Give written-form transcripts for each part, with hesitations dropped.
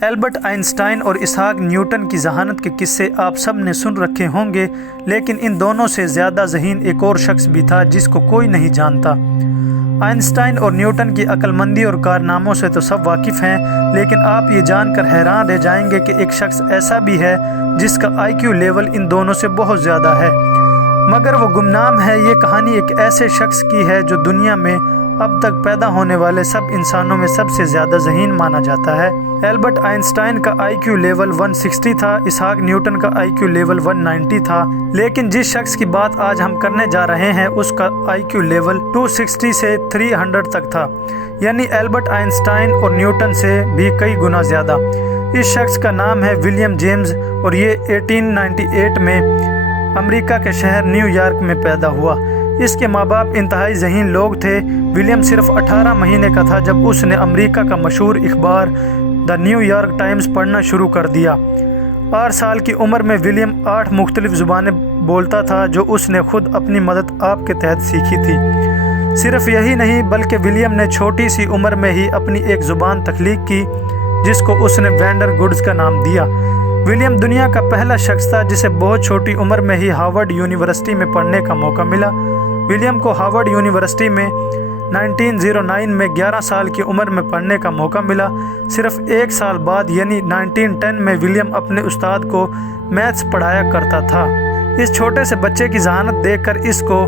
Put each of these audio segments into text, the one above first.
Albert Einstein اور اسحاق Newton کی ذہانت کے قصے آپ سب نے سن رکھے ہوں گے، لیکن ان دونوں سے زیادہ ذہین ایک اور شخص بھی تھا جس کو کوئی نہیں جانتا۔ آئنسٹائن اور نیوٹن کی عقل مندی اور کارناموں سے تو سب واقف ہیں، لیکن آپ یہ جان کر حیران رہ جائیں گے کہ ایک شخص ایسا بھی ہے جس کا IQ لیول ان دونوں سے بہت زیادہ ہے، مگر وہ گمنام ہے۔ یہ کہانی ایک ایسے شخص کی ہے جو دنیا میں اب تک پیدا ہونے والے سب انسانوں میں سب سے زیادہ ذہین مانا جاتا ہے۔ البرٹ آئنسٹائن کا IQ لیول 160 تھا، اسحاق نیوٹن کا IQ لیول 190 تھا، لیکن جس شخص کی بات آج ہم کرنے جا رہے ہیں اس کا IQ لیول 260 سے 300 تک تھا، یعنی البرٹ آئنسٹائن اور نیوٹن سے بھی کئی گنا زیادہ۔ اس شخص کا نام ہے ولیم جیمز اور یہ 1898 میں امریکہ کے شہر نیو یارک میں پیدا ہوا۔ اس کے ماں باپ انتہائی ذہین لوگ تھے۔ ولیم صرف 18 مہینے کا تھا جب اس نے امریکہ کا مشہور اخبار دا نیو یارک ٹائمز پڑھنا شروع کر دیا۔ 8 سال کی عمر میں ولیم 8 مختلف زبانیں بولتا تھا جو اس نے خود اپنی مدد آپ کے تحت سیکھی تھی۔ صرف یہی نہیں بلکہ ولیم نے چھوٹی سی عمر میں ہی اپنی ایک زبان تخلیق کی جس کو اس نے وینڈر گڈز کا نام دیا۔ ولیم دنیا کا پہلا شخص تھا جسے بہت چھوٹی عمر میں ہی ہارورڈ یونیورسٹی میں پڑھنے کا موقع ملا۔ ولیم کو ہارورڈ یونیورسٹی میں 1909 میں 11 سال کی عمر میں پڑھنے کا موقع ملا۔ صرف 1 سال بعد یعنی 1910 میں ولیم اپنے استاد کو میتھس پڑھایا کرتا تھا۔ اس چھوٹے سے بچے کی ذہانت دیکھ کر اس کو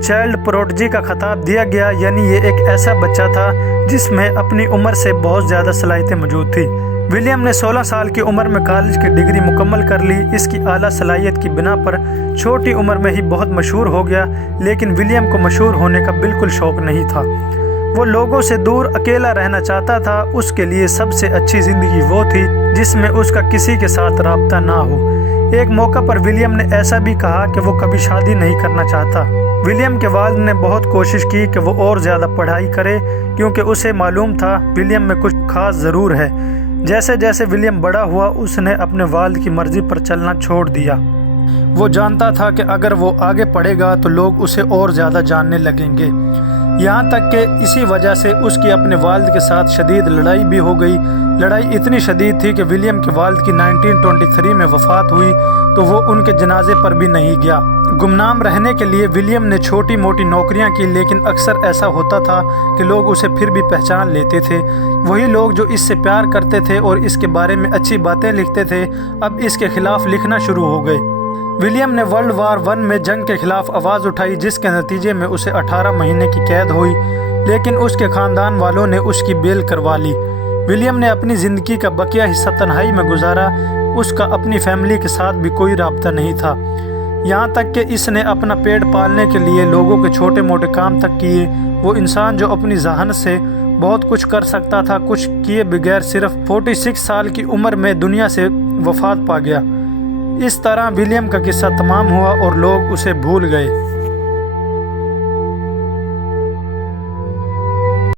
چائلڈ پروڈجی کا خطاب دیا گیا، یعنی یہ ایک ایسا بچہ تھا جس میں اپنی عمر سے بہت زیادہ صلاحیتیں موجود تھیں۔ ولیم نے 16 سال کی عمر میں کالج کی ڈگری مکمل کر لی۔ اس کی اعلیٰ صلاحیت کی بنا پر چھوٹی عمر میں ہی بہت مشہور ہو گیا، لیکن ولیم کو مشہور ہونے کا بالکل شوق نہیں تھا۔ وہ لوگوں سے دور اکیلا رہنا چاہتا تھا۔ اس کے لیے سب سے اچھی زندگی وہ تھی جس میں اس کا کسی کے ساتھ رابطہ نہ ہو۔ ایک موقع پر ولیم نے ایسا بھی کہا کہ وہ کبھی شادی نہیں کرنا چاہتا۔ ولیم کے والد نے بہت کوشش کی کہ وہ اور زیادہ پڑھائی کرے کیونکہ اسے معلوم تھا ولیم میں کچھ خاص ضرور ہے۔ جیسے جیسے ولیم بڑا ہوا اس نے اپنے والد کی مرضی پر چلنا چھوڑ دیا۔ وہ جانتا تھا کہ اگر وہ آگے پڑھے گا تو لوگ اسے اور زیادہ جاننے لگیں گے، یہاں تک کہ اسی وجہ سے اس کی اپنے والد کے ساتھ شدید لڑائی بھی ہو گئی۔ لڑائی اتنی شدید تھی کہ ولیم کے والد کی 1923 میں وفات ہوئی تو وہ ان کے جنازے پر بھی نہیں گیا۔ گمنام رہنے کے لیے ولیم نے چھوٹی موٹی نوکریاں کی، لیکن اکثر ایسا ہوتا تھا کہ لوگ اسے پھر بھی پہچان لیتے تھے۔ وہی لوگ جو اس سے پیار کرتے تھے اور اس کے بارے میں اچھی باتیں لکھتے تھے اب اس کے خلاف لکھنا شروع ہو گئے۔ ولیم نے ورلڈ وار 1 میں جنگ کے خلاف آواز اٹھائی جس کے نتیجے میں اسے 18 مہینے کی قید ہوئی، لیکن اس کے خاندان والوں نے اس کی بیل کروا لی۔ ولیم نے اپنی زندگی کا بقیہ حصہ تنہائی میں گزارا۔ اس کا اپنی فیملی کے ساتھ بھی کوئی رابطہ نہیں تھا، یہاں تک کہ اس نے اپنا پیٹ پالنے کے لیے لوگوں کے چھوٹے موٹے کام تک کیے۔ وہ انسان جو اپنی ذہانت سے بہت کچھ کر سکتا تھا کچھ کیے بغیر صرف 46 سال کی عمر میں دنیا سے وفات پا گیا۔ اس طرح ولیم کا قصہ تمام ہوا اور لوگ اسے بھول گئے۔